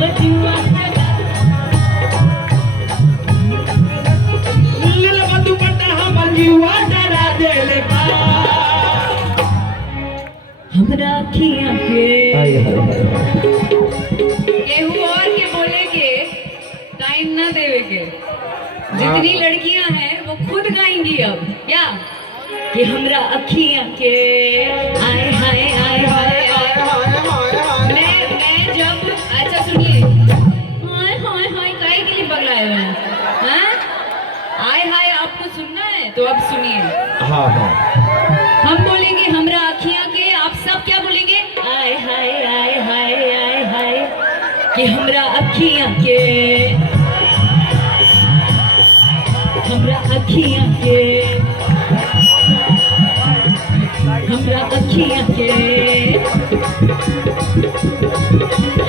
बजुआ लीलवा दुपट्टा हमर जीवा डरा देले बा हमरा अखियां के हाय हाय केहू और के बोले के टाइम ना देवे के जितनी लड़कियां हैं वो खुद गाएंगी अब क्या कि हमरा अखियां के आए हाय आए हाय मैं जब अच्छा सुनिए हाय हाय हाय काहे के लिए पगलाए हुए हैं हाँ? आए हाय आपको सुनना है तो अब सुनिए हाँ हाँ हम बोलेंगे हमरा अखियां के आप सब क्या बोलेंगे आए हाय आए हाय आए हाय कि हमरा अखियां के हमरा अखियां के हमरा अखियां के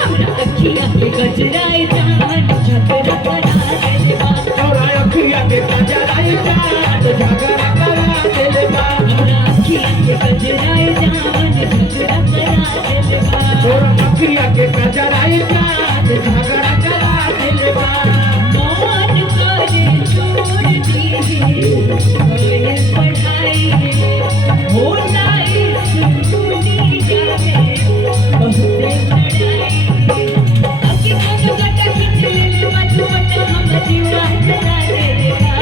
हमरा अखियां के गजराए जान झगड़ा करा देले बा तोरा अखिया के गजराए जान झगड़ा करा देले बा हमरा अखियां के गजराए जान झगड़ा करा देले बा तोरा अखिया के गजराए जान झगड़ा करा देले बा मन करे छोड़ दीजिए कोई पढ़ाई हो जाए सुनी जाने बहुत लड़ाई अखी को गटा खींच ले बाजू बटा हम जीवा करा देगा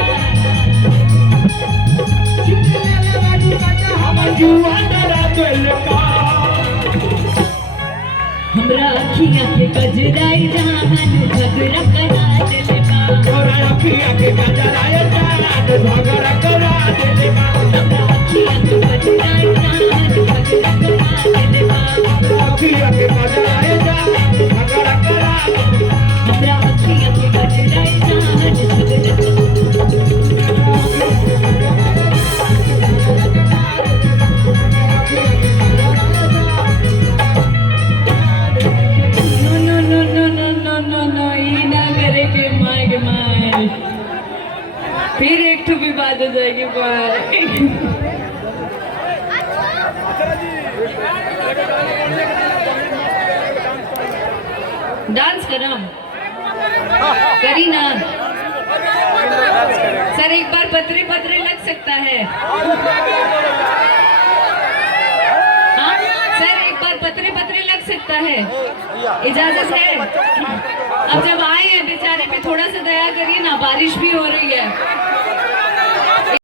हमर जीवा डरा देले बा हमरा अखियां के गजराए जान झगड़ा करा देले बा तोरा अखिया के गजराए जान झगड़ा करा देले बा हमरा अखियां के गजराए जान झगड़ा करा देले बा अखिया के गजराए जान झगड़ा करा हमरा अखियां के गजराए जान झगड़ा फिर एक ठो भी बात हो जाएगी डांस करम करी ना सर एक बार पतरे पतरे लग सकता है हाँ सर एक बार पतरे पतरे लग सकता है इजाजत है अब जब आए हैं बेचारे पे थोड़ा सा दया करिए ना बारिश भी हो रही है